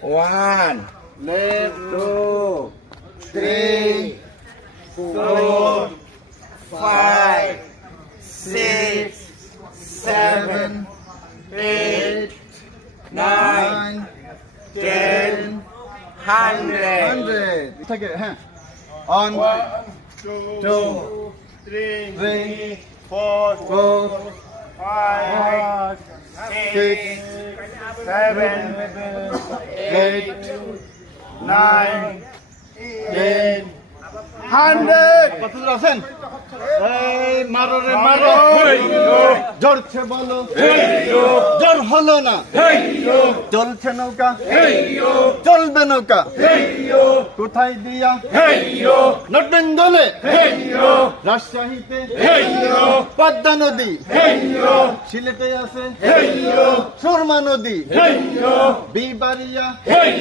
One, two, three, four, five, six, seven, eight, nine, ten, hundred. Take it, huh? On. One, two, three, four, four, five, six. Seven, eight, nine, ten, hundred. কত দূর আছেন মারো রে মারো। জড়ছে বলো। জোর হলো না। চলছে নৌকা। চলবে নৌকা। কোথায় দিয়া? নটবেন দলে। রাজশাহীতে পদ্মা নদী। সিলেটে আছে সুরমা নদী। বিবাড়িয়া।